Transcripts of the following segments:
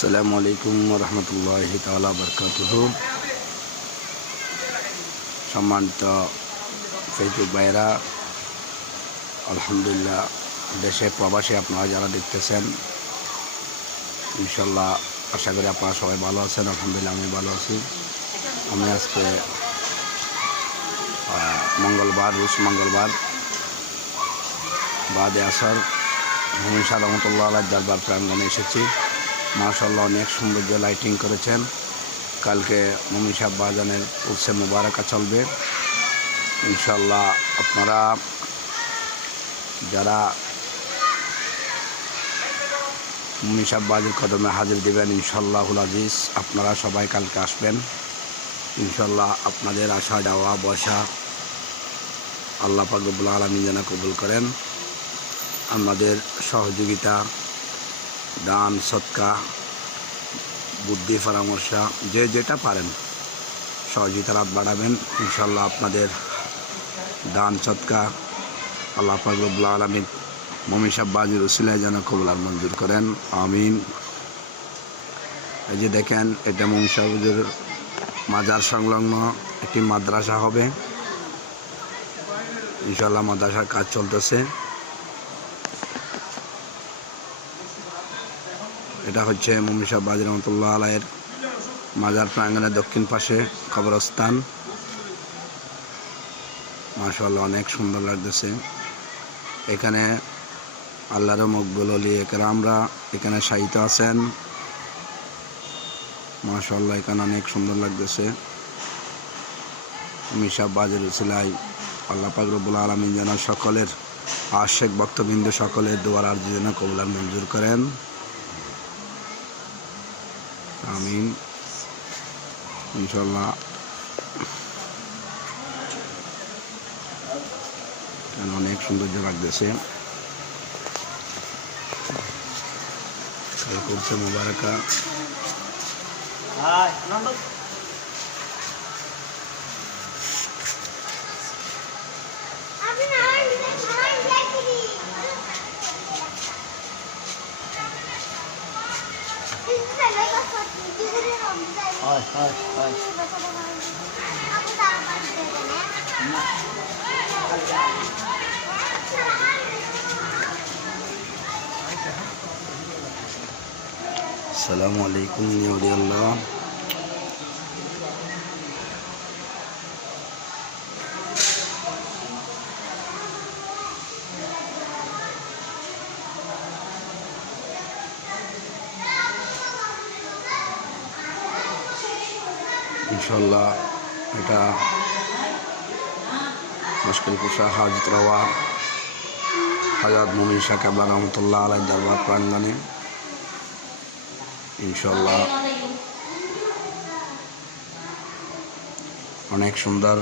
আসসালামু আলাইকুম রহমতুল্লাহি তাআলা বারাকাতুহু। সম্মানিত ফেসবুক ভাইয়েরা, আলহামদুলিল্লাহ দেশে প্রবাসী আপনারা যারা দেখতেছেন, ইনশাল্লাহ আশা করি আপনারা সবাই ভালো আছেন। আলহামদুলিল্লাহ আমি ভালো আছি। আমি আজকে রোজ মঙ্গলবার বাদে আসর মুমিন শাহ রহমতুল্লাহ আলাইহির দরবার প্রাঙ্গণে এসেছি। মাশাআল্লাহ অনেক সৌন্দর্য লাইটিং করেছেন। কালকে মুমিন শাহ বাজানের উৎসব মুবারাকা চলবে ইনশাল্লাহ। আপনারা যারা মুমিন শাহ বাজির কদমে হাজির দেবেন ইনশাল্লাহুল আজিজ, আপনারা সবাই কালকে আসবেন ইনশাল্লাহ। আপনাদের আসা যাওয়া বসা আল্লাহ পাক রব্বুল আলামিন যেন কবুল করেন। আমাদের সহযোগিতা, দান, সদকা, বুদ্ধি পরামর্শ যে যেটা পারেন সহযোগিতার হাত বাড়াবেন ইনশাল্লাহ। আপনাদের দান সদকা আল্লাহ পাক রব্বুল আলামিন মুমিন শাহ বাজির উসিলায় যেন কবুল আর মঞ্জুর করেন, আমিন। এই যে দেখেন, এটা মুমিন শাহ বাজির মাজার সংলগ্ন একটি মাদ্রাসা হবে ইনশাল্লাহ। মাদ্রাসার কাজ চলতেছে। এটা হচ্ছে মুমিন শাহ বাজির রহমতুল্লাহ আলাইহির মাজার প্রাঙ্গণের দক্ষিণ পাশে কবরস্থান। মাশাআল্লাহ অনেক সুন্দর লাগতেছে। এখানে আল্লাহর মকবুল ওলি একরামরা এখানে শায়িত আছেন। মাশাআল্লাহ এখানে অনেক সুন্দর লাগতেছে। মুমিন শাহ বাজির উসিলায় আল্লাহ পাক রব্বুল আলামিন যেন সকলের আশিক ভক্তবৃন্দ সকলের দোয়ার আরজি যেন কবুল আর মঞ্জুর করেন, আমিন ইনশাল্লাহ। অনেক সৌন্দর্য লাগতেছে। করছে মুবারাকা। আসসালামু আলাইকুম ইয়া আল্লাহ। ইনশাল্লাহ এটা মুশকিল কুশা হাজত রওয়া হযরত মুমিন শাহ কেবলা রহমতুল্লাহ আলাইহির দরবার প্রাঙ্গণে ইনশাল্লাহ। অনেক সুন্দর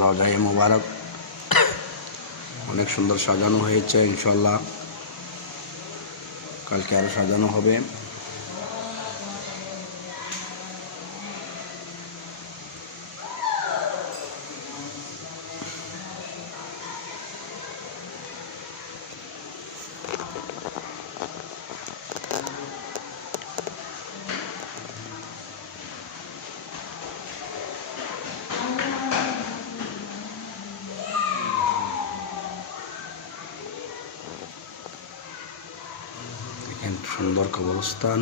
রওজায়ে মুবারক অনেক সুন্দর সাজানো হয়েছে ইনশাল্লাহ। কালকে আরো সাজানো হবে। সুন্দর কবরস্থান।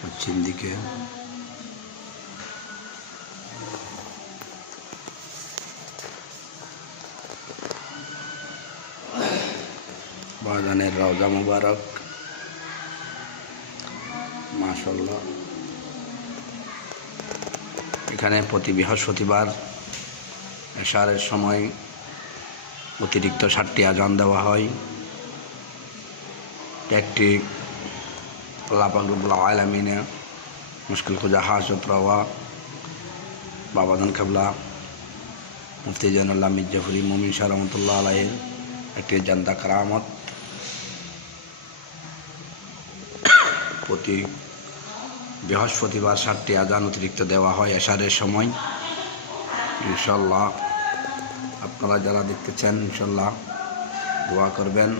পশ্চিম দিকে বাগানের রওজা মুবারক। মাশাআল্লাহ এখানে প্রতি বৃহস্পতিবার এশারের সময় অতিরিক্ত 7টি আজান দেওয়া হয়। একটি আল্লাহ পাক রব্বুল আলামিনের মুশকিল কুজা হাজত রওয়া বাবাজান কেবলা মুফতি জাইনুল্লাহ মির্জাফরি মুমিন শাহ রহমতুল্লাহ আলাইহির একটি জান্দা কারামত। প্রতি বৃহস্পতিবার 7টি আজান অতিরিক্ত দেওয়া হয় এশারের সময়। ইনশাল্লাহ আপনারা যারা দেখতে চান ইনশাল্লাহ দোয়া করবেন।